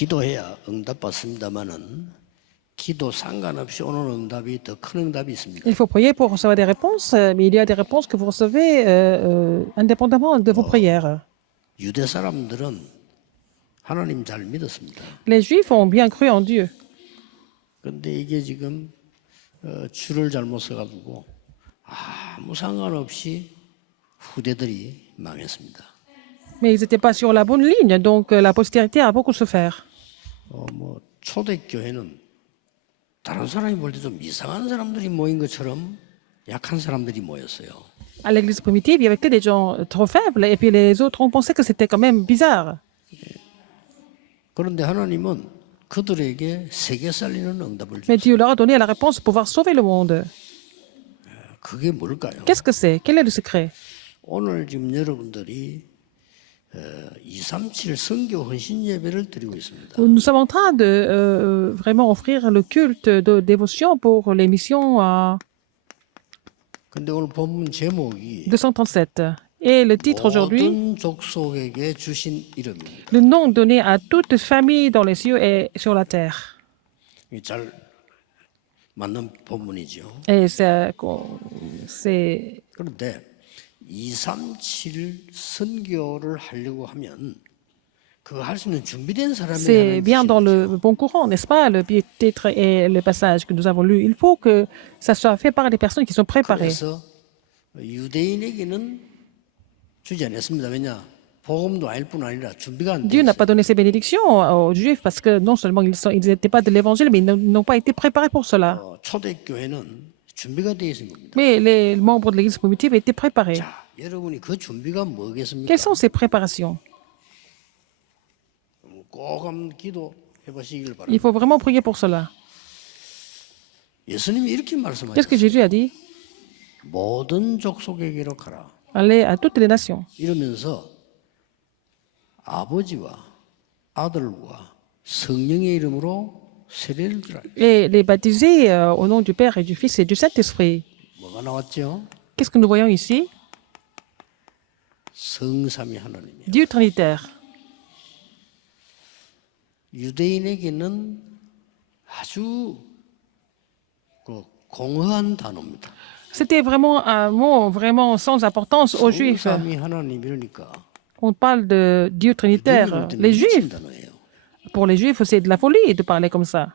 기도해야 응답받습니다마는 기도 상관없이 오는 응답이 더 큰 응답이 있습니다. Il faut prier pour recevoir des réponses, mais il y a des réponses que vous recevez indépendamment de vos prières. 유대 사람들은 하나님 잘 믿었습니다. Les Juifs ont bien cru en Dieu. 그런데 이게 지금 줄을 잘못 써가지고 아무 상관없이 후대들이 망했습니다. Mais ils n'étaient pas sur la bonne ligne, donc la postérité a beaucoup souffert. 뭐 초대교회는 다른 사람이 볼 때 좀 이상한 사람들이 모인 것처럼 약한 사람들이 mo였어요. À l'église primitive, il n'y avait que des gens trop faibles, et puis les autres ont pensé que c'était quand même bizarre. 그런데 하나님은 그들에게 세계 살리는 응답을 Mais 주셨어요. Dieu leur a donné la réponse pour pouvoir sauver le monde. 그게 뭘까요? Qu'est-ce que c'est? Quel est le secret? 오늘 지금 여러분들이 237 선교 헌신 예배를 드리고 있습니다. Nous sommes en train de vraiment offrir le culte de dévotion pour les missions à 근데 오늘 본문 제목이 237. Et le titre aujourd'hui, 모든 족속에게 주신 이름입니다. le nom donné à toute famille dans les cieux et sur la terre. 이게 잘 맞는 본문이죠. Et c'est 그런데 237 선교를 하려고 하면 그거 할 수 있는 준비된 사람이 c'est bien dans le bon courant, n'est-ce pas? Le titre et le passage que nous avons lu. Il faut que ça soit fait par des personnes qui sont préparées. 그래서 유대인에게는 주지 않았습니다. 왜냐? 복음도 아닐 뿐 아니라 준비가 안 돼 Dieu n'a 있어요. pas donné ses bénédictions aux Juifs parce que non seulement ils n'étaient pas de l'évangile, mais ils n'ont pas été préparés pour cela. 초대교회는 준비가 돼 있는 겁니다. Mais les membres de l'église primitive étaient préparés. 자, 여러분이 그 준비가 뭐겠습니까? Quelles sont ces préparations? 꼭 한번 기도해 보시길 바랍니다. Il faut vraiment prier pour cela. 예수님이 이렇게 Qu'est-ce que 말씀하셨어요. Jésus a dit? 모든 족속에게로 가라. Allez à toutes les nations. 이러면서 아버지와 아들과 성령의 이름으로 세례를 주라. Et les baptiser au nom du Père et du Fils et du Saint-Esprit. 뭐가 나왔죠? Qu'est-ce que nous voyons ici? 성삼위 하나님이에요. Dieu trinitaire. 유대인에게는 아주 공허한 단어입니다. C'était vraiment un mot vraiment sans importance aux Juifs. 성삼위 하나님 이러니까 On parle de Dieu trinitaire. Les 미친 Juifs, 단어예요. pour les Juifs, c'est de la folie de parler comme ça.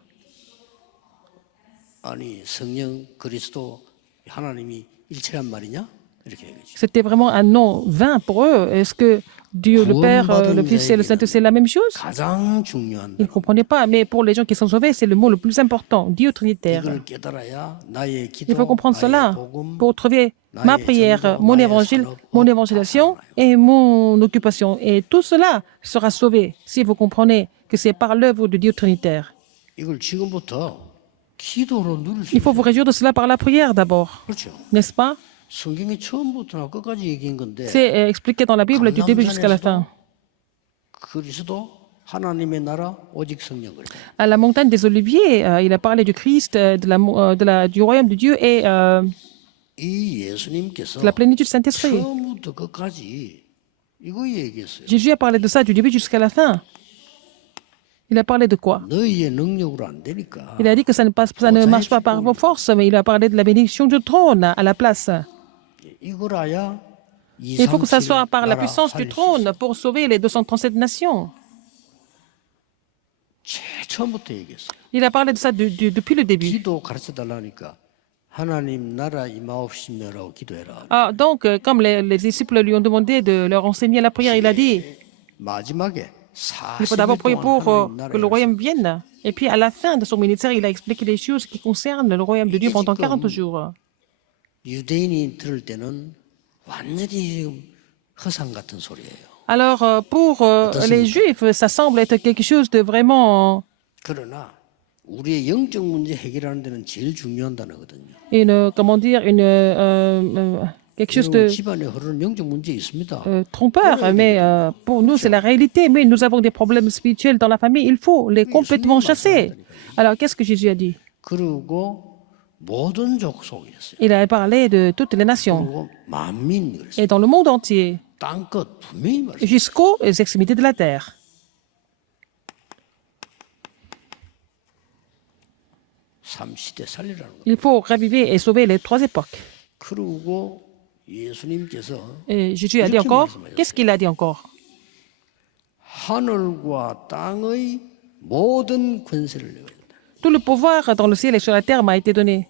아니 성령 그리스도 하나님이 일체란 말이냐? 이렇게 얘기죠. C'était vraiment un nom vain pour eux. Est-ce que Dieu, le Père, le Fils et le Saint-Esprit, c'est la même chose? 가장 중요한 Ils ne comprenaient pas. Mais pour les gens qui sont sauvés, c'est le mot le plus important. Dieu trinitaire. 이걸 깨달아야 나의 기도, Il faut comprendre 나의 cela 복음, pour trouver ma prière, mon évangile, mon évangélisation et mon occupation. Et tout cela sera sauvé si vous comprenez que c'est par l'œuvre de Dieu trinitaire. 이걸 지금부터 기도로 누릴 수 Il faut vous réjouir de cela par la prière d'abord, 그렇죠. n'est-ce pas? 성경이 처음부터 끝까지 얘기한 건데 C'est expliqué dans la Bible du début jusqu'à la fin. 그리스도 하나님의 나라 오직 성령 그랬다. À la montagne des Oliviers, il a parlé du Christ, du royaume de Dieu et 이 예수님께서 de la plénitude du Saint-Esprit. 처음부터 끝까지 이거 얘기했어요. Jésus a parlé de ça du début jusqu'à la fin. Il a parlé de quoi? 너희의 능력으로 안 되니까 Il a dit que ça ne marche pas par vos forces, mais il a parlé de la bénédiction du trône à la place. 이걸 아야 Il faut que ça soit par la 237 puissance du 나라 살릴 수 trône 있어요. pour sauver les 237 nations. 제일 처음부터 얘기했어요. Il a parlé de ça depuis le début. 기도 가르쳐 달라니까 하나님 나라 임하옵시며라고 기도해라. Ah, donc, comme les disciples lui ont demandé de leur enseigner la prière, il a dit, 마지막에 il faut d'abord 40일 prier 동안 pour 하나님 que le 나라에 royaume vienne. Et puis, à la fin de son ministère, il a expliqué des choses qui concernent le royaume de Dieu pendant 40 jours. 유대인이 들을 때는 완전히 지금 허상 같은 소리예요. Alors, pour les Juifs, ça semble être quelque chose de vraiment 그러나 우리의 영적 문제 해결하는 데는 제일 중요한 단어거든요. comment dire, quelque chose de 집안에 흐르는 영적 문제 있습니다. trompeur. Mais pour nous, c'est la réalité. Mais nous avons des problèmes spirituels dans la famille. Il faut les complètement chasser. Alors, qu'est-ce que Jésus a dit? 그리고 모든 족속이었어요. Il a parlé de toutes les nations 그리고 만민 그랬어요. et dans le monde entier, 땅끝 분명히 말했어요. jusqu'aux extrémités de la terre. 삼시대 살리라는 거예요. Il faut raviver et sauver les trois époques. 그러고 예수님께서 Et Jésus a dit encore, qu'est-ce qu'il a dit encore? 하늘과 땅의 모든 권세를 내가 준다. Tout le pouvoir dans le ciel et sur la terre m'a été donné.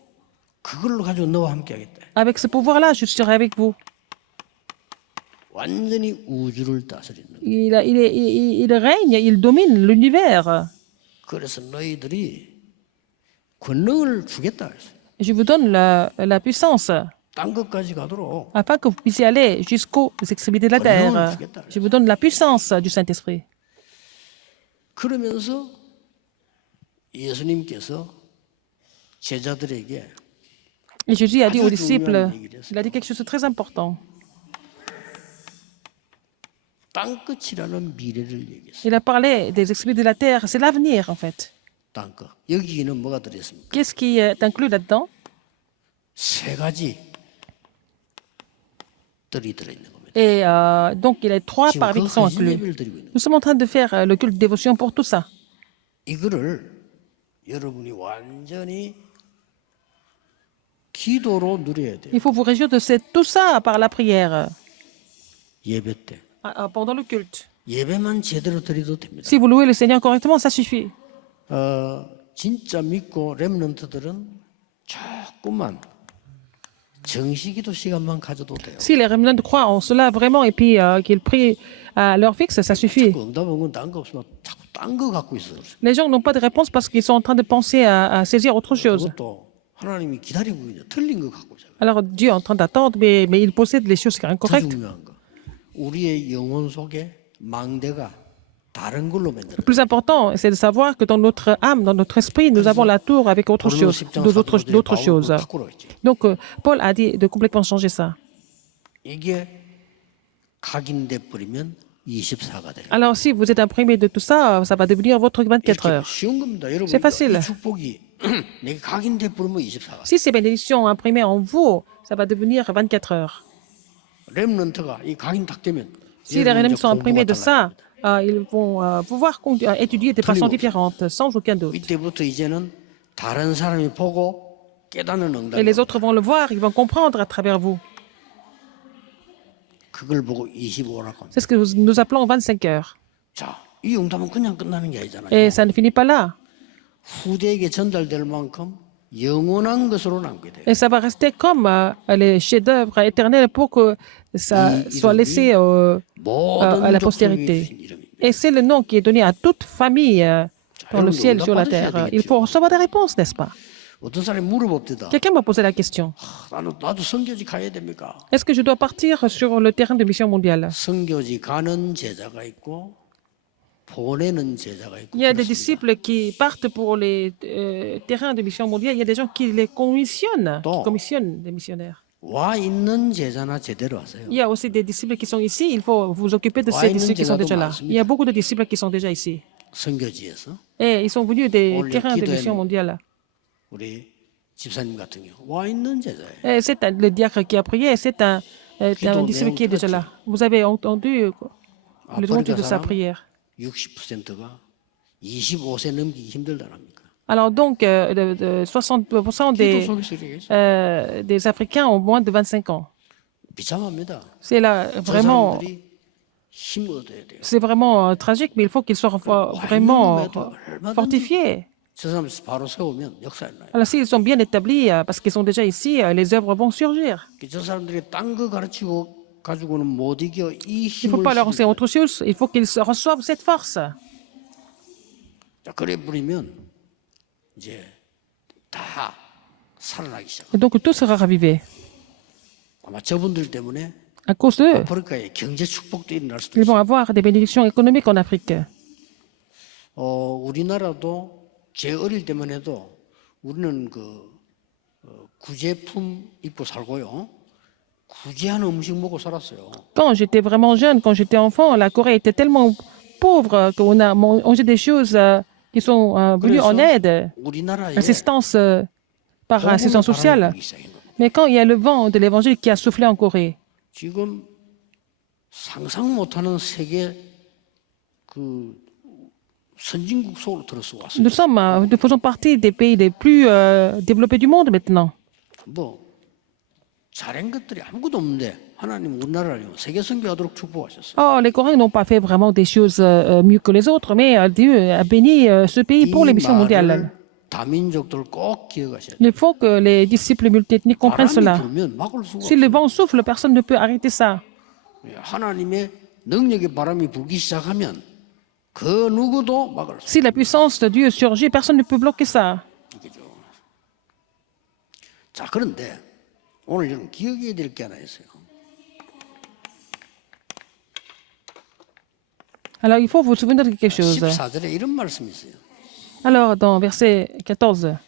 그걸로 가지고 너와 함께 하겠다. Avec ce pouvoir-là, je serai avec vous. 완전히 우주를 다스리는. Il règne, il domine l'univers. 그래서 너희들이 권능을 주겠다 했어요. Je vous donne la puissance 딴 것까지 가도록 afin que vous puissiez aller jusqu'aux extrémités de la terre. Je vous donne la puissance du Saint-Esprit. 그러면서 예수님께서 제자들에게 Et Jésus a dit aux disciples, il a dit quelque chose de très important. 땅끝이라는 미래를 얘기했어요. Il a parlé des extrémités de la terre, c'est l'avenir en fait. 땅끝. 여기는 뭐가 들어있습니까? Qu'est-ce qui est inclus là-dedans? 세 가지 뜰이 들어있는 겁니다. Et donc il y a trois 지금 parvis 그 qui sont 헌신 inclus. 예배를 드리고 있는 Nous sommes en train de faire le culte de dévotion pour tout ça. 이거를 여러분이 완전히 기도로 누려야 돼요. Il faut vous réjouir de tout ça par la prière, 예배 때. pendant le culte. 예배만 제대로 드려도 됩니다. Si vous louez le Seigneur correctement, ça suffit. 진짜 믿고 렘넌트들은 조금만 정시기도 시간만 가져도 돼요. Si les remnants croient en cela vraiment et puis qu'ils prient à l'heure fixe, ça suffit. 자꾸 응답 온 건 딴 거 없으면 자꾸 딴 거 갖고 있어. Les gens n'ont pas de réponse parce qu'ils sont en train de penser à saisir autre chose. 그것도 하나님이 기다리고 있는 틀린 거 갖고 있어요. Alors Dieu est en train d'attendre, mais il possède les choses 더 incorrectes. 중요한 거. 우리의 영혼 속에 망대가 다른 걸로 만들어. Le plus important, c'est de savoir que dans notre âme, dans notre esprit, nous avons la tour avec autre chose, d'autres choses. Donc, Paul a dit de complètement changer ça. 이게 각인돼 버리면 24가 돼요. Alors, si vous êtes imprimé de tout ça, ça va devenir votre 24 heures. 쉬운 겁니다. 여러분. C'est facile. 이 축복이 내게 각인돼 버리면 24가. Si ces bénédictions imprimées en vous, ça va devenir 24 heures. 렘넌트가 이 각인 딱 되면 Si les rédemptions sont imprimées de ça, ils vont pouvoir étudier de façon différente, sans aucun doute. 이때부터 이제는 다른 사람이 보고 깨닫는 Et les 응답이 autres vont le voir, ils vont comprendre à travers vous. 그걸 보고 25라고 합니다. C'est ce que nous appelons 25 heures. 자, 이 응답은 그냥 끝나는 게 아니잖아요. Et ça ne finit pas là. 후대에게 전달될 만큼 영원한 것으로 남게 돼요. Et ça va rester comme les chefs-d'œuvre éternels pour que ça soit laissé à la 모든 족속에게 postérité. 주신 이름입니다. Et c'est le nom qui est donné à toute famille dans le ciel, sur la terre. Il faut recevoir des réponses, n'est-ce pas? 어떤 사람이 물어봅니다. Quelqu'un m'a posé la question. 나도 선교지 가야 됩니까? Est-ce que je dois partir sur le terrain de mission mondiale? 선교지 가는 제자가 있고 보내는 제자가 있고 Il y a des 그렇습니다. disciples qui partent pour les terrains de mission mondiale. Il y a des gens qui les commissionnent, qui commissionnent des missionnaires. 와 있는 제자나 제대로 하세요. Il y a aussi des disciples qui sont ici. Il faut vous occuper de ces disciples qui sont déjà là. Il y a beaucoup de disciples qui sont déjà ici. 선교지에서 Et ils sont venus des terrains de mission mondiale. 우리 집사님 같은 경우 와 있는 제자예요. Et c'est le diacre qui a prié, c'est un disciple qui est déjà là. Vous avez entendu le contenu de sa prière. 60%가 25세 넘기기 힘들다랍니까? Alors donc, 60% des Africains ont moins de 25 ans. 비참합니다. C'est là 저 vraiment, 사람들이 힘 얻어야 돼요. c'est vraiment tragique, mais il faut qu'ils soient vraiment fortifiés. 저 사람 바로 세우면 역사 일어나요. Alors s'ils sont bien établis, parce qu'ils sont déjà ici, les œuvres vont surgir. 저 사람들이 딴 거 가르치고 가지고는 못 이겨 이 Il ne faut 힘을 pas leur enseigner 실어야 autre chose, il faut qu'ils reçoivent cette force. 자, 그래 버리면 이제 다 살아나기 시작. Et donc tout sera ravivé. 아마 저분들 때문에 À cause d'eux, 아프리카에 경제 축복도 일어날 수도 ils 있어요. vont avoir des bénédictions économiques en Afrique. 우리나라도 제 어릴 때만 해도 우리는 구제품 입고 살고요. 구제한 음식 먹고 살았어요. Quand j'étais vraiment jeune, quand j'étais enfant, la Corée était tellement pauvre qu'on a mangé des choses qui sont venues en aide, 우리나라에 assistance par assistance sociale. 불기 시작한 겁니다. Mais quand il y a le vent de l'évangile qui a soufflé en Corée, 지금 상상 못하는 세계 선진국 속으로 들어서 왔어요. Nous faisons partie des pays les plus développés du monde maintenant. 뭐 잘한 것들이 아무것도 없는데 하나님 우리나라를 세계 선교하도록 축복하셨어요. Oh, les Coréens n'ont pas fait vraiment des choses mieux que les autres, mais Dieu a béni ce pays pour les 이 missions mondiales. 말을 다민족들 꼭 기억하셔야 돼요. Il faut que les disciples multiethniques comprennent 바람이 cela. 불면 막을 수가 Si le vent souffle, personne ne peut arrêter ça. 없어요. 하나님의 능력의 바람이 불기 시작하면 그 누구도 막을 수 Si la puissance de Dieu surgit, personne ne peut bloquer ça. 없죠. 자, 그런데 오늘 여러분 기억해야 될 게 하나 있어요. Alors, il faut vous souvenir de quelque chose. 14절에 이런 말씀이 있어요. Alors, dans verset 14,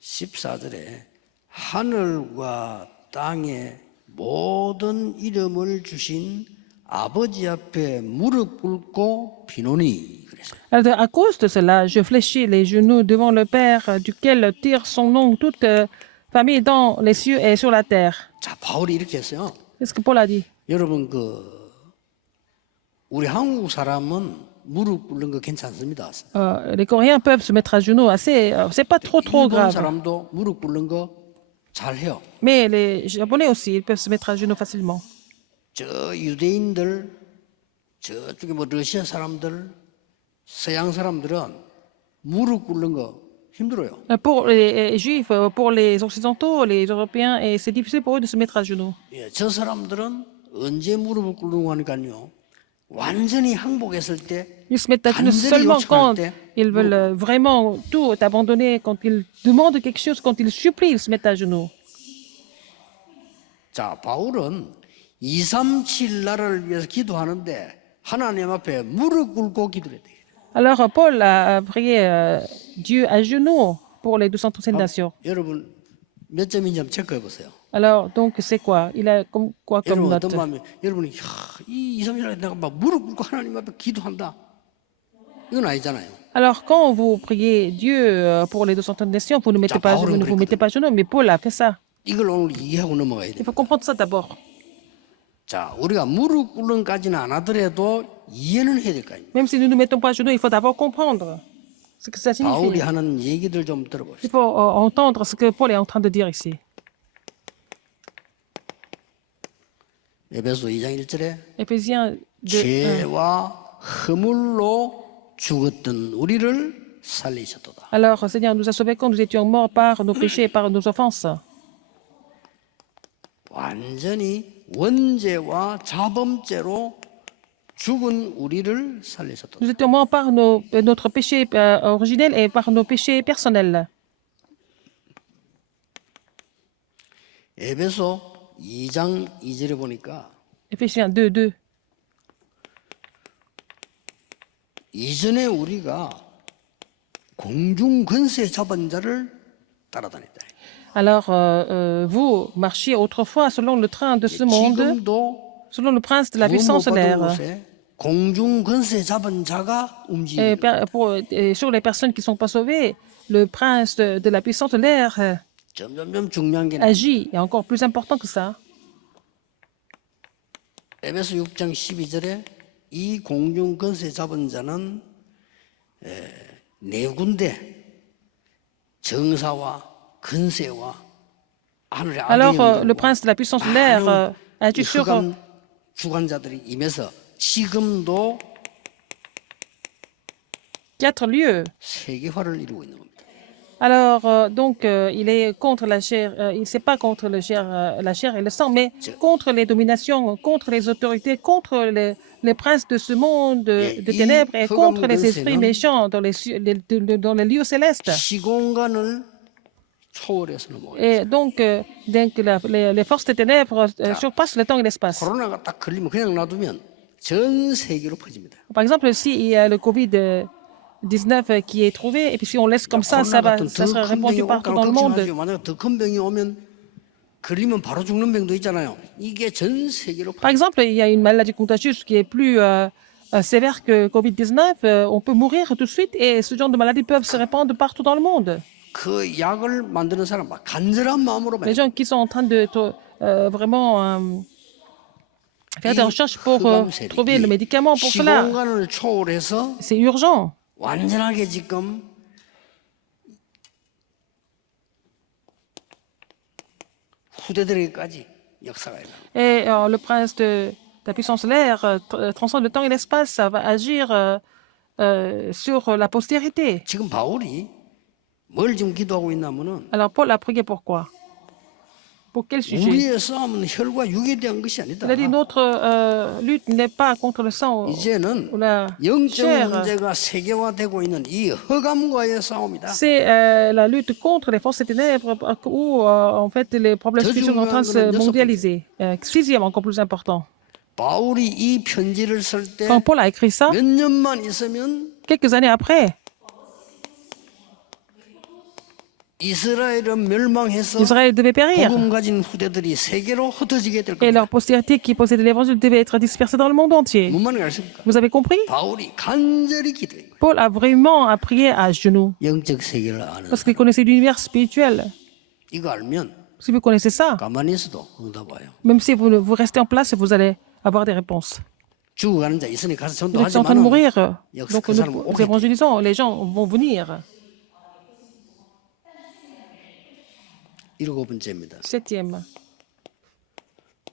14절에 하늘과 땅의 모든 이름을 주신 아버지 앞에 무릎 꿇고 비노니 그랬어요. alors, à cause de cela, je fléchis les genoux devant le Père, duquel tire son nom toute famille dans les cieux et sur la terre. 자, 바울이 이렇게 했어요. C'est ce que Paul a dit. 여러분 우리 한국 사람은 무릎 꿇는 거 괜찮습니다. Les Coréens peuvent se mettre à genoux assez. C'est pas trop 일본 grave. 사람도 무릎 꿇는 거 잘해요. Mais les Japonais aussi, ils peuvent se mettre à genoux facilement. 저 유대인들, 저쪽에 뭐 러시아 사람들, 서양 사람들은 무릎 꿇는 거 힘들어요. Pour les Juifs, pour les Occidentaux, les Européens, et c'est difficile pour eux de se mettre à genoux. 예, 저 사람들은 언제 무릎을 꿇는 거 하니까요. 완전히 항복했을 때 Ils se mettent à genoux 간절히 seulement 요청할 quand 때 ils veulent vraiment tout abandonner, quand ils demandent quelque chose, quand ils supplient, ils se mettent à genoux. 자, 바울은 237 나라를 위해서 기도하는데 하나님 앞에 무릎 꿇고 기도를 해야 돼요. Alors, Paul a prié Dieu à genoux pour les 237 nations. 여러분 몇 점인지 한번 체크해 보세요. Alors, donc, c'est quoi? Il a quoi comme 여러분 note? 어떤 마음이 여러분이 이 237 나라 내가 막 무릎 꿇고 하나님 앞에 기도한다. 이건 아니잖아요. Alors, quand vous priez Dieu pour les 237 nations, vous ne mettez pas à genoux, ne vous mettez pas à genoux, mais Paul a fait ça. 이걸 오늘 이해하고 넘어가야 Il 돼요. faut comprendre ça d'abord. 자, 우리가 무릎 꿇는까지는 안 하더라도 이해는 해야 될 거 아닙니까? Même si nous ne mettons pas à genoux, il faut d'abord comprendre ce que ça 바울이 signifie. 하는 얘기들 좀 Il 들어보시죠. faut entendre ce que Paul est en train de dire ici. 에베소 2장 1절에 Éphésiens 2, 1. 죄와 허물로 죽었던 우리를 살리셨도다. Alors, Seigneur nous a sauvés quand nous étions morts par nos péchés et par nos offenses. 완전히 원죄와 자범죄로 죽은 우리를 살리셨도다. Nous étions morts par notre péché originel et par nos péchés personnels. 에베소 2장 2절에 보니까 Éphésiens 2, 2. 이전에 우리가 공중 권세 잡은 자를 따라다녔다. Alors, vous marchiez autrefois selon le train de ce monde, 지금도 selon le prince de la 구원 못 puissance de 받은 l'air. 곳에 공중 권세 잡은 자가 Et, 움직이는 et sur les personnes qui ne sont pas sauvées, le prince de la puissance de l'air 점점점 중요한 게 agit. Et encore plus important que ça. 에베소 6장 12절에 이 공중 권세 잡은 자는 네 군데 정사와 근세와 하늘의 Alors, 악의 le prince de la puissance de l'air agit sur 흑암 주관자들이 임해서 지금도 4 lieux. 세계화를 이루고 있는 겁니다. Alors, donc, il est contre la chair, il ne s'est pas contre la chair et le sang, mais contre les dominations, contre les autorités, contre les princes de ce monde de ténèbres et contre les esprits méchants dans les lieux célestes. 시공간을 초월해서 넘어가요. Et donc, les forces des ténèbres surpassent le temps et l'espace. 코로나가 딱 걸리면 그냥 놔두면 전 세계로 퍼집니다. Par exemple, s'il y a le Covid-19 qui est trouvé, et puis si on laisse comme ça, ça sera répandu partout dans le monde. 만약 더 큰 병이 오면 걸리면 바로 죽는 병도 있잖아요. 이게 전 세계로 Par exemple, il y a une maladie contagieuse qui est plus sévère que Covid-19. On peut mourir tout de suite et ce genre de maladies peuvent se répandre partout dans le monde. 그 약을 만드는 사람 막 간절한 마음으로 Les gens qui sont en train de vraiment faire des recherches pour trouver le médicament pour cela, 시공간을 초월해서 c'est urgent. 완전하게 지금 후대들에게까지 역사가 일어납니다. Et le prince de la puissance de l'air transcende le temps et l'espace, ça va agir sur la postérité. 지금 바울이 뭘 지금 기도하고 있냐면은 Alors Paul a prié pourquoi? Pour quel sujet? 우리의 싸움은 혈과 육에 대한 것이 아니다. Il a dit notre lutte n'est pas contre le sang 이제는 ou la 영적 chair. 문제가 세계화되고 있는 이 흑암과의 싸움이다. C'est la lutte contre les forces des ténèbres où en fait les problèmes spirituels sont en train de se mondialiser. Sixième, encore plus important. 바울이 이 편지를 쓸 때 Quand Paul a écrit ça, 몇 년만 있으면 quelques années après, 이스라엘은 멸망해서 Israël devait périr. 복음 가진 후대들이 세계로 흩어지게 될 Et 겁니다. leur postérité qui possédait l'évangile devait être dispersée dans le monde entier. 뭔 말인지 아십니까? Vous avez compris? 바울이 간절히 기도한 거예요. Paul a vraiment prié à genoux 영적 세계를 아는 parce qu'il connaissait l'univers spirituel. 이거 알면 Si vous connaissez ça, 가만히 있어도 응답 와요. même si vous restez en place, vous allez avoir des réponses. 죽어가는 자 있으니 가서 Vous êtes en train de 전도하지만 mourir, 역시 donc 그 사람은 nous 오게 돼. évangélisons, les gens vont venir. 일곱 번째입니다. Septième.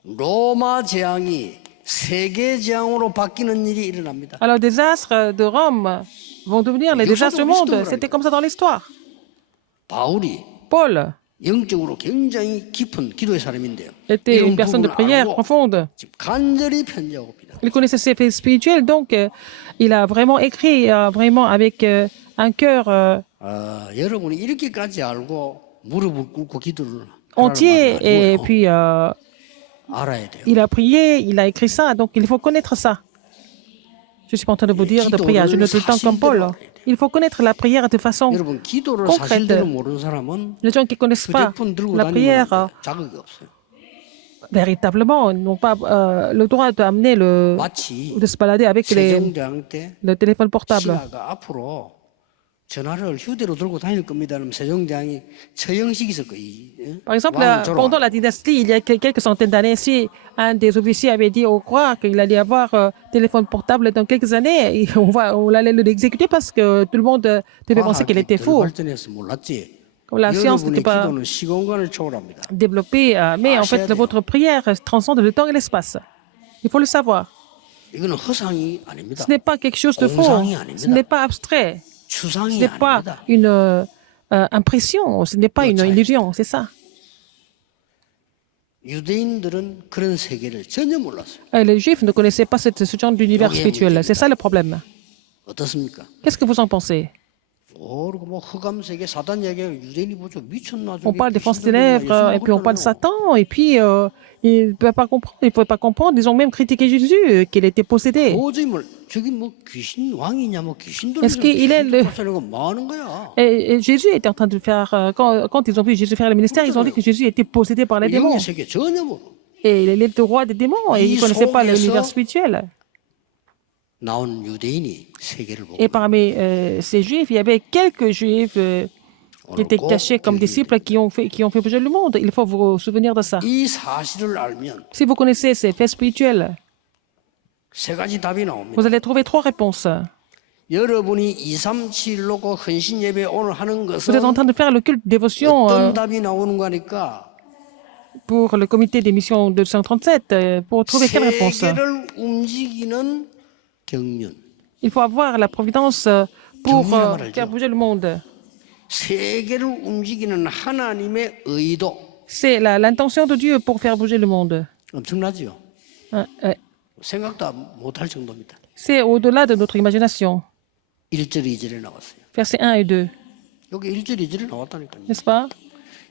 로마 재앙이 세계 재앙으로 바뀌는 일이 일어납니다. Alors, les désastres de Rome vont devenir les désastres du monde. C'était comme ça dans l'histoire. 바울이 Paul 영적으로 굉장히 깊은 기도의 사람인데요. était 이런 une personne de 부분을 prière 알고 profonde. 지금 간절히 편지하고 있습니다. Il connaissait ses faits spirituels, donc il a vraiment écrit vraiment avec un cœur 여러분이 이렇게까지 알고 무릎을 꿇고 기도를 entier. Et 하라는 puis, 알아야 돼요. il a prié, il a écrit ça, donc il faut connaître ça. Je suis pas en train de vous dire de prier à genoux tout le temps comme Paul. Il faut connaître la prière de façon 여러분 기도를 concrète. 사실대로 모르는 사람은 Les gens qui ne connaissent pas 휴대폰 들고 la prière 다니면 자격이 없어요. véritablement n'ont pas le droit d'amener 마치 de se balader avec 세종대왕 때 le téléphone portable. 신하가 앞으로 전화를 휴대로 들고 다닐 겁니다. 그러면 세종대왕이 처형식이 있을 거예요. Par exemple, 왕을 졸업. pendant la dynastie, il y a quelques centaines d'années, si un des officiers avait dit au roi qu'il allait avoir téléphone portable dans quelques années, on allait l'exécuter parce que tout le monde devait penser qu'il était fou. 발전해서 몰랐지. Comme la science 여러분의 n'était pas 기도는 시공간을 초월합니다. développée, mais en fait, votre prière transcende le temps et l'espace. Il faut le savoir. 이거는 허상이 아닙니다. Ce n'est pas quelque chose de faux. 공상이 아닙니다. Ce n'est pas abstrait. Ce 추상이 n'est pas 아닙니다. une impression. Ce n'est pas une illusion. C'est ça. 유대인들은 그런 세계를 전혀 몰랐어요. Les Juifs ne connaissaient pas ce genre d'univers spirituel. C'est ça le problème. 어떻습니까? Qu'est-ce que vous en pensez? 모르고 뭐 흑암 세계 사단 얘기가 유대인이 뭐죠? 미쳤나? On parle des forces ténèbres, et puis on parle de Satan, et puis ils ne pouvaient pas comprendre. Ils pouvaient pas comprendre. Ils ont même critiqué Jésus, qu'il était possédé. 도저히 저기 뭐 귀신 왕이냐 뭐 귀신들 Est-ce qu'il est le- 뭐 하는 거야? Et Jésus était en train de faire, quand ils ont vu Jésus faire le ministère, ils ont dit que Jésus était possédé par les démons. 영의 세계 전혀 모르. Et il est le roi des démons, et ils ne connaissaient pas l'univers spirituel. 나온 유대인이 세계를 보고 Et parmi ces juifs, il y avait quelques juifs qui étaient cachés comme disciples qui ont fait bouger le monde. Il faut vous souvenir de ça. 이 사실을 알면 Si vous connaissez ces faits spirituels, 세 가지 답이 나옵니다. vous allez trouver trois réponses. 여러분이 237 놓고 헌신 예배 오늘 하는 Vous êtes 것은 en train de faire le culte dévotion 어떤 답이 나오는 거니까 pour le comité des missions 237. Pour trouver quelle réponse? 세계를 움직이는 경륜. Il faut avoir la providence pour faire bouger le monde. 세계를 움직이는 하나님의 의도. C'est l'intention de Dieu pour faire bouger le monde. 엄청나지요? Hein, 생각도 못할 정도입니다. C'est au-delà de notre imagination. 1절, 2절에 나왔어요. Versets 1 et 2, 여기 1절, 2절에 나왔다니까요. n'est-ce pas?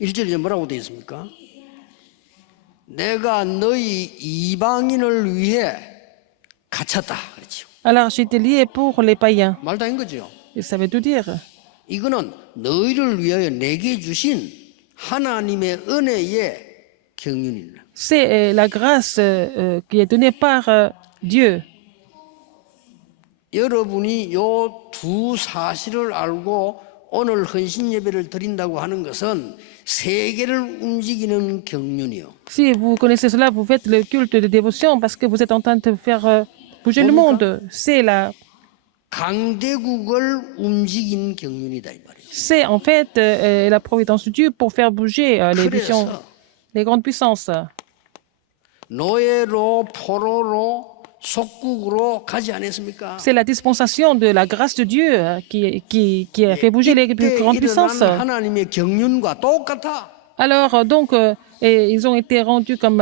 1절에 뭐라고 되어 있습니까? 내가 너희 이방인을 위해 갇혔다. 그렇죠. Alors, j'ai été lié pour les païens. 말도 안 거죠. Et ça veut tout dire. 이거는 너희를 위하여 내게 주신 하나님의 은혜의 경륜이다. C'est la grâce qui est donnée par Dieu. 여러분이 요 두 사실을 알고 오늘 헌신 예배를 드린다고 하는 것은 세계를 움직이는 경륜이요. Si vous connaissez cela, vous faites le culte de dévotion parce que vous êtes en train de faire bouger le monde. C'est 강대국을 움직인 경륜이다 이 말이에요. C'est en fait la providence de Dieu pour faire bouger 그래서 les grandes puissances. 노예로 포로로 속국으로 가지 않았습니까? C'est la dispensation de la grâce de Dieu qui a fait bouger les plus 이때 grandes puissances. 일어난 하나님의 경륜과 똑같아. Alors, donc, et ils ont été vendus comme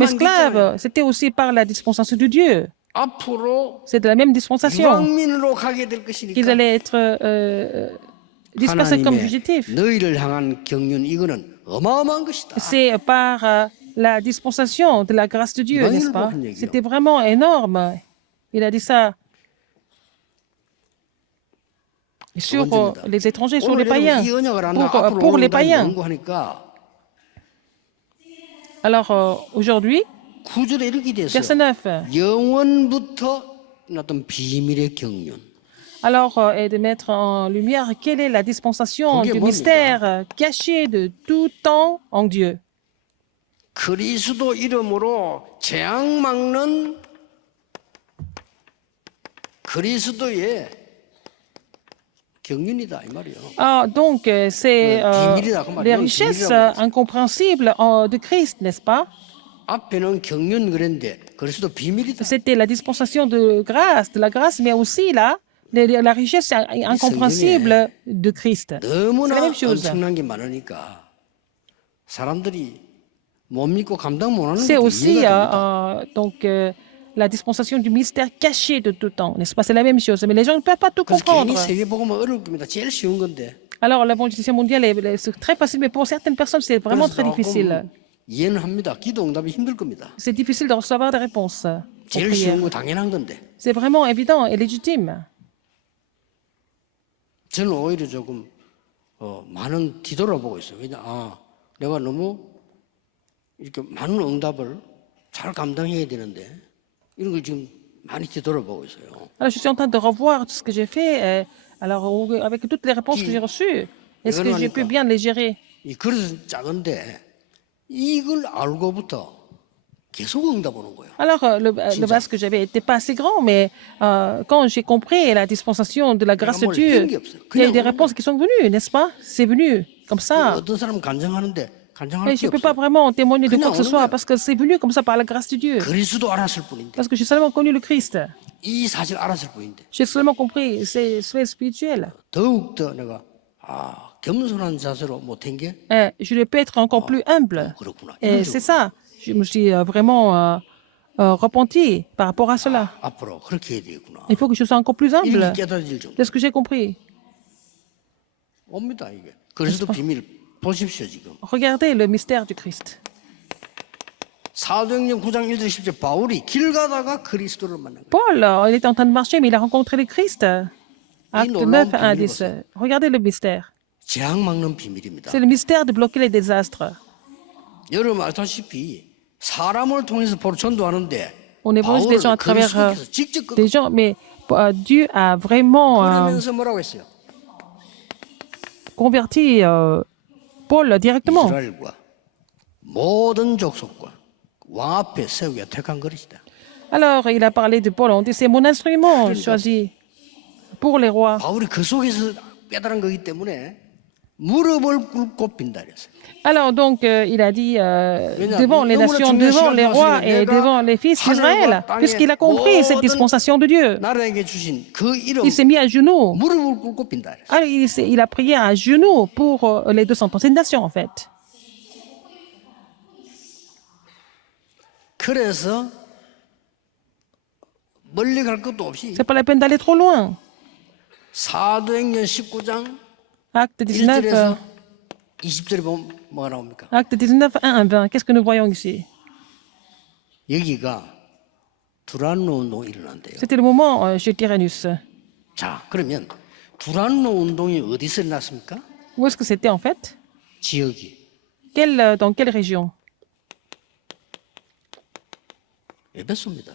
esclaves. C'était aussi par la dispensation de Dieu. 앞으로 C'est de la même dispensation 유황민으로 가게 될 qu'ils 것이니까 allaient être dispersés comme 하나님의 fugitifs. 너희를 향한 경륜 이거는 어마어마한 것이다. C'est par la dispensation de la grâce de Dieu, n'est-ce pas? C'était vraiment énorme. Il a dit ça sur les étrangers, sur les 오늘 païens, 이 언약을 pour les 앞으로 païens. 연구하니까 Alors, aujourd'hui, 9절에 이렇게 됐어요. verset 9. 영원부터 어떤 비밀의 경륜. Alors, et de mettre en lumière quelle est la dispensation 그게 du 뭡니까? mystère caché de tout temps en Dieu. 그리스도 이름으로 재앙 막는 그리스도의 경륜이다 이 말이에요. Ah, donc, c'est les richesses incompréhensibles de Christ, n'est-ce pas? 앞에는 경륜 그랬는데 그리스도 비밀이다. C'était la dispensation de la grâce, mais aussi là, la richesse incompréhensible de Christ. C'est la 너무나 même chose. 엄청난 게 많으니까 사람들이 못 믿고 감당 못하는 C'est 것도 aussi 이해가 됩니다. donc, la dispensation du mystère caché de tout temps, n'est-ce pas? C'est la même chose, mais les gens ne peuvent pas tout 그래서 comprendre. 괜히 세계복음은 어려울 겁니다. 제일 쉬운 건데. Alors, l'évangélisation mondiale c'est très facile, mais pour certaines personnes, c'est vraiment 그래서 très difficile. 조금 이해는 합니다. 기도 응답이 힘들 겁니다. C'est difficile de recevoir des réponses aux 제일 prières. 쉬운 거 당연한 건데. C'est vraiment évident et légitime. 저는 오히려 조금 많은 뒤돌아보고 있어요. 왜냐, 내가 너무 이렇게 많은 응답을 잘 감당해야 되는데 이런 걸 지금 많이 뒤돌아보고 있어요. Alors, je suis en train de revoir tout ce que j'ai fait. Alors, avec toutes les réponses que j'ai reçues, est-ce que j'ai pu bien les gérer? 이 그릇은 작은데 이걸 알고부터 계속 응답 오는 거예요. Alors, le vase que j'avais n'était pas assez grand, mais quand j'ai compris la dispensation de la grâce de Dieu, il y a eu des réponses qui sont venues, n'est-ce pas? C'est venu comme ça. 어떤 사람은 간증하는데 간증할 Et 게 je ne peux pas 없어요. vraiment témoigner de quoi que ce 그냥 soit 오는 parce que c'est venu comme ça par la grâce de Dieu. 그리스도 알았을 뿐인데 Parce que j'ai seulement connu le Christ. 이 사실 알았을 뿐인데 J'ai seulement compris, c'est spirituel. 더욱더 내가 겸손한 자세로 못한 게 Je ne peux être encore plus humble. 그렇구나. Et c'est ça. Je me suis vraiment repenti par rapport à cela. 앞으로 그렇게 해야 되겠구나. Il faut que je sois encore plus humble. 이렇게 깨달아질 정도. C'est ce que j'ai compris. 옵니다 이게. 그리스도 비밀 보십시오 지금. Regardez le mystère du Christ. 사도행전 9장 1절 10절 바울이 길 가다가 그리스도를 만난 거예요. Paul, il était en train de marcher, mais il a rencontré le Christ. Acte 9, 1, 10. Regardez le mystère. 재앙 막는 비밀입니다. C'est le mystère de bloquer les désastres. 여러분 아시다시피 사람을 통해서 바로 전도하는데 On évangélise les gens à travers 그리스도께서 직접 des gens, mais Dieu a vraiment 그러면서 뭐라고 했어요? converti Paul directement. 이스라엘과 모든 족속과 왕 앞에 세우기가 택한 그릇이다. Alors, il a parlé de Paul. On dit, c'est mon instrument choisi pour les rois. 바울이 그 속에서 깨달은 거기 때문에 무릎을 꿇고 빈다 그랬어요. Alors, donc, il a dit devant les nations, devant les rois et devant les fils d'Israël, puisqu'il a compris cette dispensation de Dieu. 나라에게 주신 그 이름 Il s'est mis à genoux. 무릎을 꿇고 빈다 그랬어요. Alors, il a prié à genoux pour les 237 nations, en fait. 그래서 멀리 갈 것도 없이 C'est pas la peine d'aller trop loin. 사도행전 19장 Acte 19, 1절에서 20절에 보면 뭐가 나옵니까? acte 19, 1 à 20. Qu'est-ce que nous voyons ici? 여기가 두란노 운동이 일어난대요. C'était le moment chez Tyrannus. 자, 그러면 두란노 운동이 어디서 일어났습니까? Où est-ce que c'était, en fait? 지역이 Dans quelle région? 에베소입니다.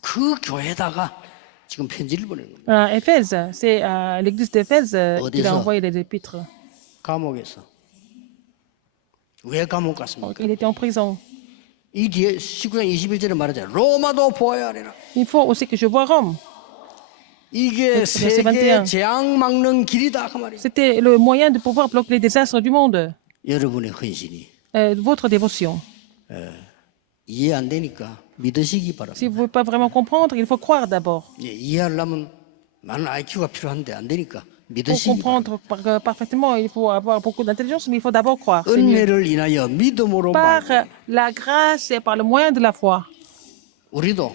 그 교회에다가 지금 편지를 보내는 겁니다. À Éphèse. C'est à l'église d'Éphèse qu'il a 어디서? envoyé les épîtres. 감옥에서. 왜 감옥 갔습니까? Il était en prison. 이 뒤에 19장 21절에 말하잖아요. 로마도 보아야 하리라. Il faut aussi que je voie Rome. 이게 verset 세계 21. 재앙 막는 길이다 그 말이에요. C'était le moyen de pouvoir bloquer les désastres du monde. 여러분의 헌신이 Votre dévotion. 이해 안 되니까 믿으시기 바랍니다. Si vous ne pouvez pas vraiment comprendre, il faut croire d'abord. 예, 이해하려면 많은 IQ가 필요한데 안 되니까 Pour 믿으시기 바랍니다. comprendre parfaitement, il faut avoir beaucoup d'intelligence, mais il faut d'abord croire. C'est mieux. 은혜를 인하여 믿음으로 Par 말미암아 la grâce et par le moyen de la foi. 우리도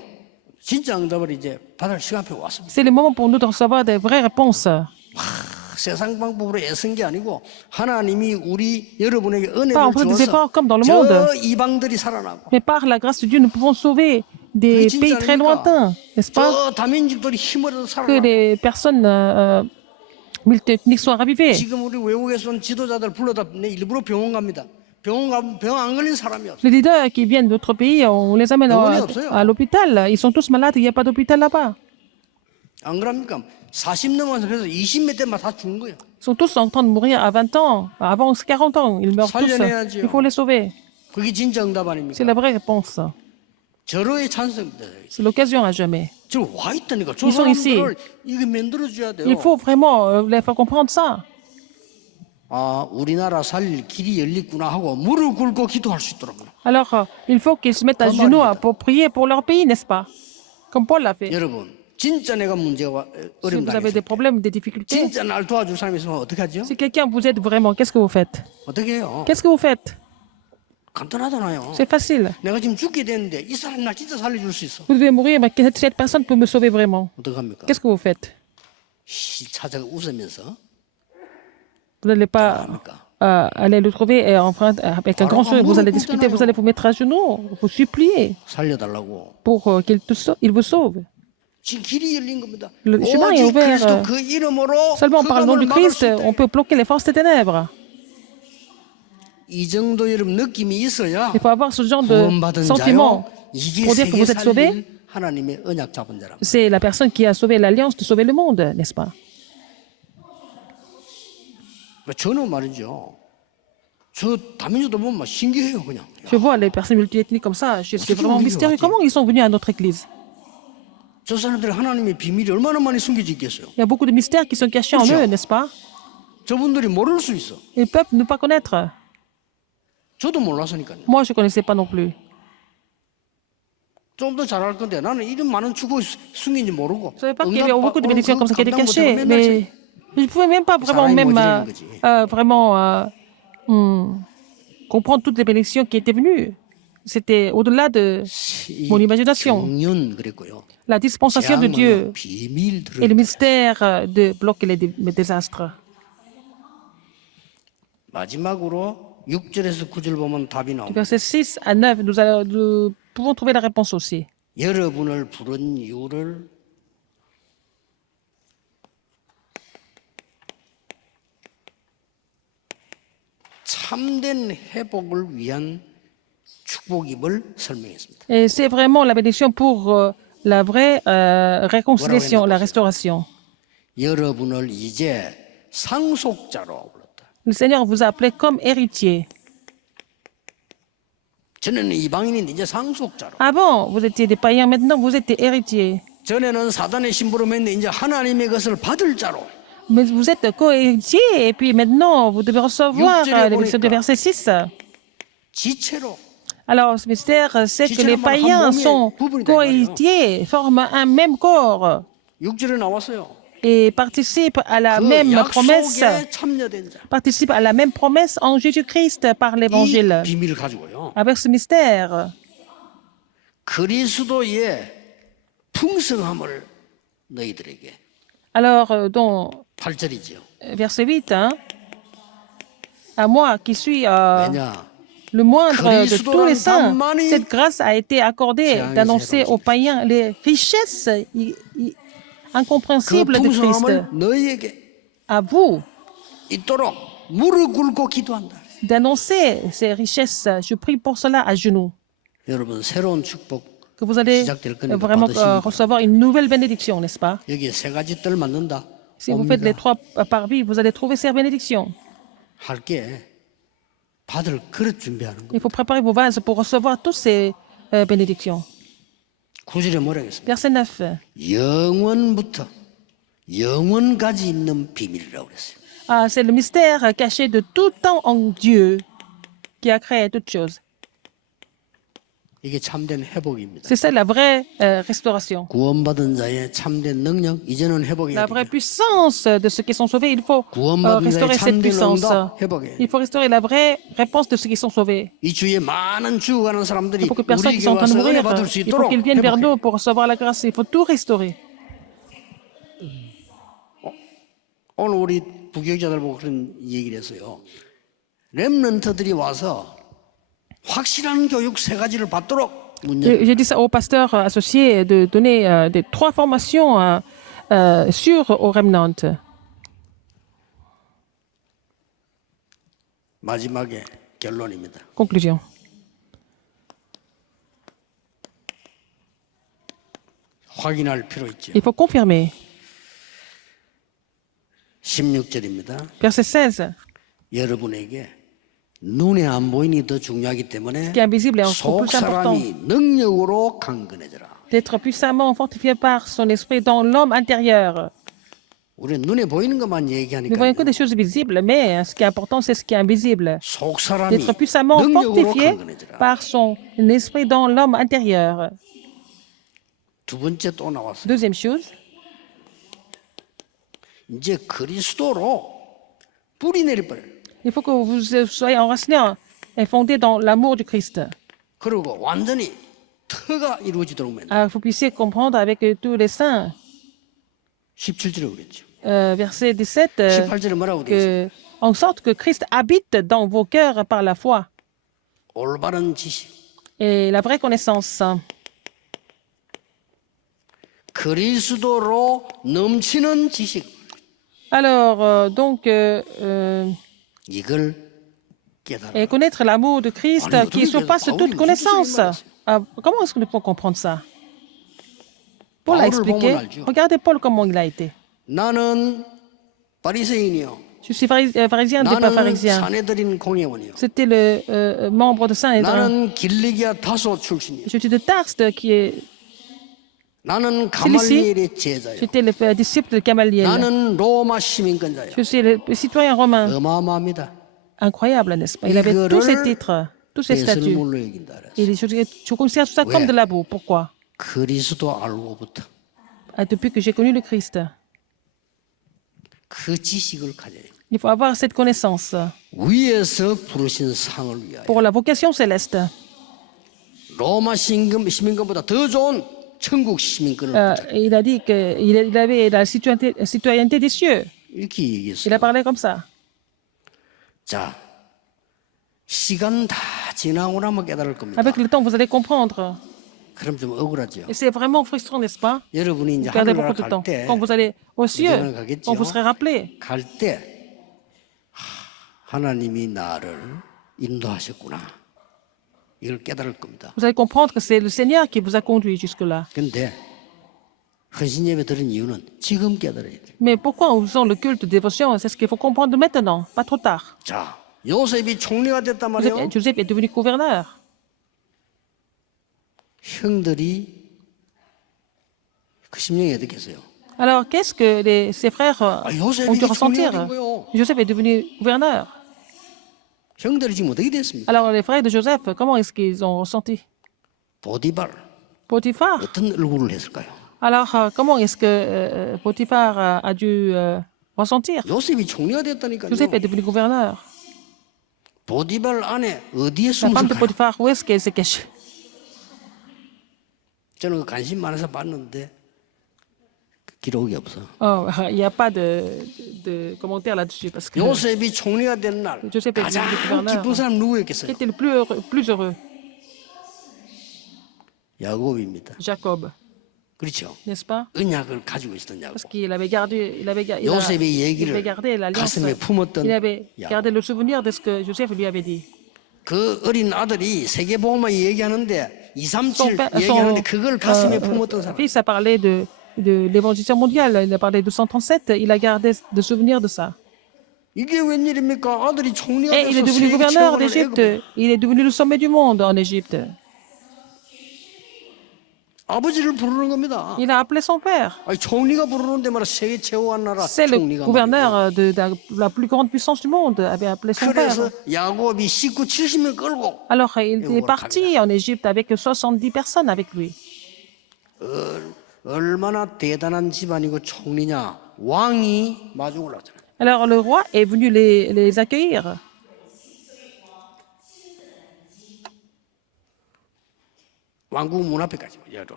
진짜 응답을 이제 받을 시간 앞에 왔습니다. C'est le moment pour nous de recevoir des vraies réponses. 세상 방법으로 애쓴 게 아니고 하나님이 우리 여러분에게 Pas en 은혜를 faisant des 주어서 efforts comme dans le 저 monde. 이방들이 살아나고 Mais par la grâce de Dieu, nous pouvons sauver des 그게 pays 진짜 très 아닙니까? lointains, n'est-ce pas? 저 다민족들이 힘을 얻어 Que 살아나고 les personnes multiethniques soient ravivées. 지금 우리 외국에서 온 지도자들 불러다 내 일부러 병원 갑니다. 병원 가면 병 안 걸린 사람이 없어. Les leaders qui viennent d'autres pays, on les amène 병원이 없어요. à l'hôpital. Ils sont tous malades, il n'y a pas d'hôpital là-bas. 안 그럽니까? 40 넘어서 20몇 대만 다 죽은 거예요. Ils sont tous en train de mourir à 20 ans, avant 40 ans. Ils meurent tous. 살려내야지요. Il faut les sauver. 그게 진짜 응답 C'est 아닙니까? la vraie réponse. 절호의 찬스입니다. C'est l'occasion à jamais. 지금 와 있다니까. 저 Ils sont ici. 사람들을 이게 만들어줘야 돼요. Il faut vraiment les faire comprendre ça. 아, 우리나라 살릴 길이 열렸구나 하고 무릎 꿇고 기도할 수 있도록. Alors, il faut qu'ils se mettent à genoux pour prier pour leur pays, n'est-ce pas? Comme Paul l'a fait. 여러분, 진짜 내가 문제가 Si 어려움 vous avez des 당했어요. problèmes, des difficultés, 진짜 날 도와줄 사람이 있으면 어떻게 하죠? si quelqu'un vous aide vraiment, qu'est-ce que vous faites? 어떻게 해요? Qu'est-ce que vous faites? 간단하잖아요. C'est facile. 내가 지금 죽게 됐는데 이 사람 날 진짜 살려줄 수 있어. Vous devez mourir, mais cette personne peut me sauver vraiment. 어떻게 합니까? Qu'est-ce que vous faites? 찾아 웃으면서 Vous n'allez pas 합니까? aller le trouver avec un grand sourire. Vous allez discuter, vous allez vous mettre à genoux, vous supplier 살려달라고. pour qu'il vous sauve. 지금 길이 열린 겁니다. Le chemin est 오직 ouvert. 그리스도 그 이름으로 Seulement par le nom 흑암을 du 막을 Christ, 수 있다. on peut bloquer les forces des ténèbres. 이 정도 여러분 느낌이 있어야 Il faut avoir ce genre de 구원받은 sentiment 자요. 이게 pour dire que 세계 vous êtes sauvé. 살릴 하나님의 언약 잡은 자랍니다. C'est la personne qui a sauvé l'alliance de sauver le monde, n'est-ce pas? 저는 말이죠. 저 다민족도 보면 막 신기해요 그냥. Je vois les personnes multiethniques comme ça, c'est vraiment mystérieux. Comment ils sont venus à notre église? 저 사람들이 하나님의 비밀이 얼마나 많이 숨겨져 있겠어요. Il y a beaucoup de mystères qui sont cachés en eux, n'est-ce pas? 저분들이 모를 수 있어. Ils peuvent ne pas connaître. 저도 몰랐으니까요. Moi, je ne connaissais pas non plus. 좀 더 잘할 건데 나는 이런 많은 축복이 숨긴지 모르고. Je ne savais pas qu'il y avait beaucoup de bénédictions comme ça qui étaient cachées, mais je ne pouvais même pas vraiment, comprendre toutes les bénédictions qui étaient venues. C'était au-delà de mon imagination. 경륜 그랬고요. La dispensation de Dieu 비밀들을 et le mystère de bloquer les désastres. 마지막으로 6절에서 9절 보면 답이 나옵니다. Versets 6 à 9, nous pouvons trouver la réponse aussi. 여러분을 부른 이유를 참된 회복을 위한 축복임을 설명했습니다. Et c'est vraiment la bénédiction pour la vraie réconciliation, la restauration. 여러분을 이제 상속자로 불렀다. Le Seigneur vous a appelé comme héritier. 전에는 이방인인데 이제 상속자로. Avant, vous étiez des païens, maintenant vous êtes des héritiers. 전에는 사단의 심부름 했는데 이제 하나님의 것을 받을 자로. Mais vous êtes co-héritiers et puis maintenant vous devez recevoir les bénédictions du verset 6. 지체로. Alors ce mystère, c'est que les païens sont co-héritiers, forment un même corps 6절에 나왔어요. et participent à la même 그 promesse, 약속에 참여된 자. participent à la même promesse en Jésus-Christ par 이 l'évangile. 비밀을 가지고요. Avec ce mystère, 그리스도의 풍성함을 너희들에게. alors dans 8절이지요. verset 8, hein, à moi qui suis 왜냐? le moindre de tous les saints, cette grâce a été accordée d'annoncer aux païens les richesses 그 incompréhensibles de Christ. 풍성함을 너희에게 À vous 있도록 무릎 꿇고 기도한다. d'annoncer ces richesses. Je prie pour cela à genoux, 여러분 새로운 축복 que vous allez 시작될 거니까 vraiment 받으시기 recevoir une nouvelle bénédiction, n'est-ce pas? 여기에 세 가지 뜰 맞는다. Si vous faites les 3 parvis, vous allez trouver ces bénédictions. 할게 받을 그릇 준비하는 거. Il faut préparer vos vases pour recevoir toutes ces bénédictions. 9절에 뭐라 했습니까? Verset 9. 영원부터 영원까지 있는 비밀이라고 그랬어요. Ah, c'est le mystère caché de tout temps en Dieu qui a créé toutes choses. 이게 참된 회복입니다. C'est ça la vraie restauration. 구원받은 자의 참된 능력, 이제는 회복해야 La vraie 돼요. puissance de ceux qui sont sauvés, il faut restaurer cette puissance. Il faut restaurer la vraie réponse de ceux qui sont sauvés. 이 주에 많은 죽어가는 사람들이 Pour que personne 우리에게 qui sont en train de 와서 은혜 mourir, 받을 수 il faut 있도록 qu'ils viennent vers 회복해요. nous pour recevoir la grâce. Il faut tout restaurer. 오늘 우리 부교육자들 보고 그런 얘기를 했어요. 렘넌트들이 와서 확실한 교육 세 가지를 받도록 문 열어요. J'ai dit ça aux pasteurs associés de donner des 3 formations sûres aux remnantes. 마지막에 결론입니다. Conclusion. 확인할 필요 있죠. Il faut confirmer. 16절입니다. Verset 16. 여러분에게 눈에 안 보이니 더 중요하기 때문에 Ce qui est invisible est encore 속 plus important. 사람이 능력으로 강건해져라. D'être puissamment fortifié par son esprit dans l'homme intérieur. 우리는 눈에 보이는 것만 Nous 얘기하니까 voyons que des choses visibles, mais ce qui est important, c'est ce qui est invisible. 속 사람이 D'être puissamment 능력으로 fortifié 강건해져라. par son esprit dans l'homme intérieur. 두 번째 또 나왔어요. Deuxième chose, 이제 그리스도로 뿌리 내려버려. il faut que vous soyez enracinés et fondés dans l'amour du Christ. 그리고 완전히 터가 이루어지도록 맨. Que vous puissiez comprendre avec tous les saints. 17절에 그랬죠. Verset 17, 18절에 뭐라고 되어 있어요? en sorte que Christ habite dans vos cœurs par la foi 올바른 지식. et la vraie connaissance. 그리스도로 넘치는 지식. Alors, 이걸 깨달아. et connaître l'amour de Christ Allez, qui surpasse toute connaissance. Comment est-ce que nous pouvons comprendre ça? Paul a Paul expliqué. 보면 알죠. Regardez Paul comment il a été. 나는 바리새인이요. Je suis pharisien, n'étais pas 나는 pharisien. 사내들인 공회원이요. C'était le membre de Saint-Hédrin. 나는 길리기아 다소 출신이요. Je suis de Tarse, qui est. 나는 가말리엘의 제자요. J'étais le disciple de Gamaliel. 나는 로마 시민권자요. Je suis le citoyen romain. 어마어마합니다. Incroyable, n'est-ce pas? Il avait tous ses titres, tous ses statuts. 배설물로 여긴다. Et je considère tout ça comme de la boue. Pourquoi? 그리스도 알고부터 Depuis que j'ai connu le Christ. 그 지식을 가져야 돼요. Il faut avoir cette connaissance 위에서 부르신 상을 위하여 pour la vocation céleste. 로마 시민권보다 더 좋은 천국 시민권을 붙잡고 Il a dit qu'il avait la citoyenneté des cieux. 이렇게 Il 얘기했어요. a parlé comme ça. 자, 시간 다 지나고 나면 깨달을 겁니다. Avec le temps, vous allez comprendre. 그럼 좀 억울하죠. Et c'est vraiment frustrant, n'est-ce pas? 여러분이 이제 Vous perdez 하늘나라 beaucoup de temps. 갈 때, Quand vous allez aux cieux, 언젠가 가겠죠. quand vous serez rappelé, 갈 때 하나님이 나를 인도하셨구나. 이걸 깨달을 겁니다. vous allez comprendre que c'est le Seigneur qui vous a conduit jusque-là. 근데 헌신 예배 드린 이유는 지금 깨달아야 돼요. Mais pourquoi on faisant le culte de dévotion? C'est ce qu'il faut comprendre maintenant, pas trop tard. 자, 요셉이 총리가 됐단 말이에요. Joseph est devenu gouverneur. 형들이 그 심령이 어떻겠어요? Alors, qu'est-ce que ses frères ont dû ressentir? Joseph est devenu gouverneur. 형들이 지금 어떻게 됐습니까? Alors, les frères de Joseph, comment est-ce qu'ils ont ressenti? 보디발 Potiphar. 어떤 얼굴을 했을까요? Alors, comment est-ce que Potiphar a dû ressentir? 요셉이 총리가 됐다니까요. Joseph est devenu gouverneur. 보디발 안에 어디에 La femme de 숨었을까요? Potiphar, où est-ce qu'elle s'est cachée? 저는 그 관심 많아서 봤는데 기록이 없어. Oh, il n'y a pas de commentaire là-dessus parce que 요셉이 총리가 된 날 요셉이 가장 gouverneur. 기쁜 사람 qui 누구였겠어요? était le plus heureux? 야곱입니다. Jacob, 그렇죠? n'est-ce pas? 언약을 가지고 있었던 야곱. Parce qu'il avait gardé, il avait 요셉의 il 얘기를 avait gardé l'alliance. 가슴에 품었던 Il avait 야곱. gardé le souvenir de ce que Joseph lui avait dit. 그 어린 아들이 세계복음만 얘기하는데 2, 3, 7 Son 얘기하는데 그걸 가슴에 품었던 사람. fils a parlé de l'évangélisation mondiale, il a parlé de 137, il a gardé de souvenirs de ça. 이게 웬일입니까? 아들이 총리가 Et il est 돼서 devenu 세계 gouverneur 최고를 d'Égypte. 애굽에. Il est devenu le sommet du monde en Égypte. 아버지를 부르는 겁니다. Il a appelé son père. 아니, 총리가 부르는데 말이야 세계 최후한 나라 C'est le 총리가 말이야. gouverneur de la plus grande puissance du monde avait appelé son père. 그래서 야곱이 식구 70명 끌고 Alors, il est parti en Égypte avec 70 personnes avec lui. 얼마나 대단한 집안이고 총리냐. 왕이 마중을 하잖아요. Alors, le roi est venu les accueillir. 왕국 문 앞에까지 열어.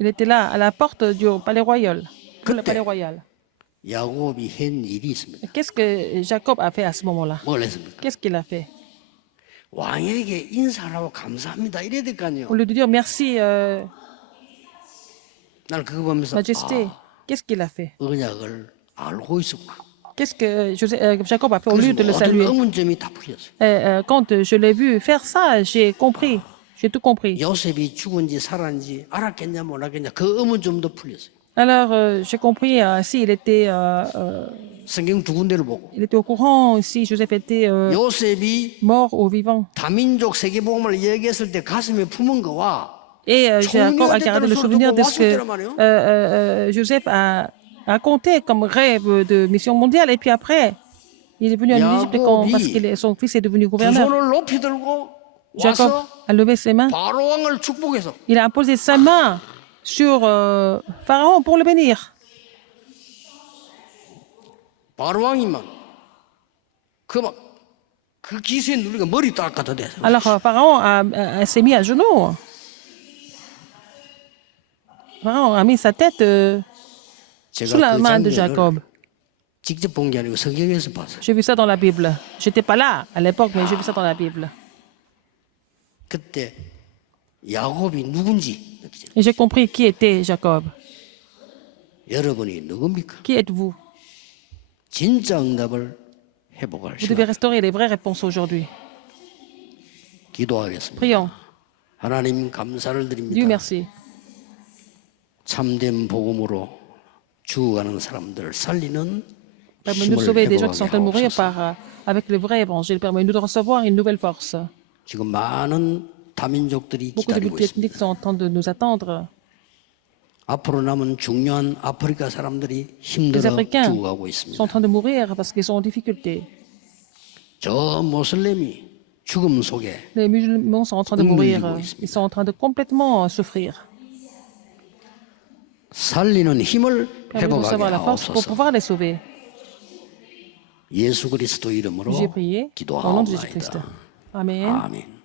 Il était là, à la porte du palais royal. Le 그때 palais royal. 야곱이 한 일이 있습니다. Qu'est-ce que Jacob a fait à ce moment-là? 뭘 했습니까? Qu'est-ce qu'il a fait? 왕에게 인사하고 감사합니다. 이래야 될 거 아니에요. Au lieu de dire merci, 나는 그거 보면서 Majesté, qu'est-ce qu'il a fait? 언약을 알고 있었구나. Qu'est-ce que Jacob a fait au lieu de le 모든 saluer? 의문점이 다 풀렸어요. Quand je l'ai vu faire ça, j'ai compris. J'ai tout compris. 요셉이 죽은지 살았는지 알았겠냐 몰랐겠냐 그 의문점도 풀렸어요. Alors, j'ai compris si 성경 두 군데를 보고 il était au courant, si Joseph était 요셉이 mort ou vivant. 다민족 세계복음을 얘기했을 때 가슴에 품은 거와 Et Jacob a gardé le souvenir de ce que Joseph a raconté comme rêve de mission mondiale. Et puis après, il est venu en Égypte parce que son fils est devenu 두 gouverneur. 손을 높이 들고 Jacob 와서 a levé ses mains. 바로 왕을 축복해서 Il a imposé sa main sur Pharaon pour le bénir. 바로 왕이만 그 기세에 누리가 머리 닦아도 돼. Alors Pharaon s'est mis à genoux. Pharaon a mis sa tête sous la 제가 그 main de 장면을 Jacob. 직접 본 게 아니고 성경에서 봤어요. J'ai vu ça dans la Bible. J'étais pas là à l'époque, mais j'ai vu ça dans la Bible. 그때 야곱이 누군지 느끼죠. Et j'ai compris qui était Jacob. 여러분이 누굽니까? Qui êtes-vous? 진짜 응답을 회복할 Vous devez 시간. restaurer les vraies réponses aujourd'hui. 기도하겠습니다. Prions. 하나님 감사를 Dieu 드립니다. merci. 참된 복음으로 죽어가는 사람들 살리는 Permets-nous de 힘을 sauver des gens qui sont en train de 회복하게 mourir 하옵소서. avec le vrai évangile. Permets-nous de recevoir une nouvelle force. 지금 많은 다민족들이 Beaucoup de 기다리고 multiethniques 있습니다. sont en train de nous attendre. 앞으로 남은 중요한 아프리카 사람들이 Les 힘들어 Africains 죽어가고 sont en 있습니다. train de mourir parce qu'ils sont en difficulté. 저 모슬렘이 죽음 속에 Les musulmans sont en train de mourir. Ils sont en train de complètement souffrir. 살리는 힘을 Permets-nous de 회복하게 recevoir la force pour 하옵소서. pouvoir les sauver. 예수 그리스도 이름으로 J'ai prié au nom de Jésus-Christ. 기도하옵나이다. Amen. 아멘.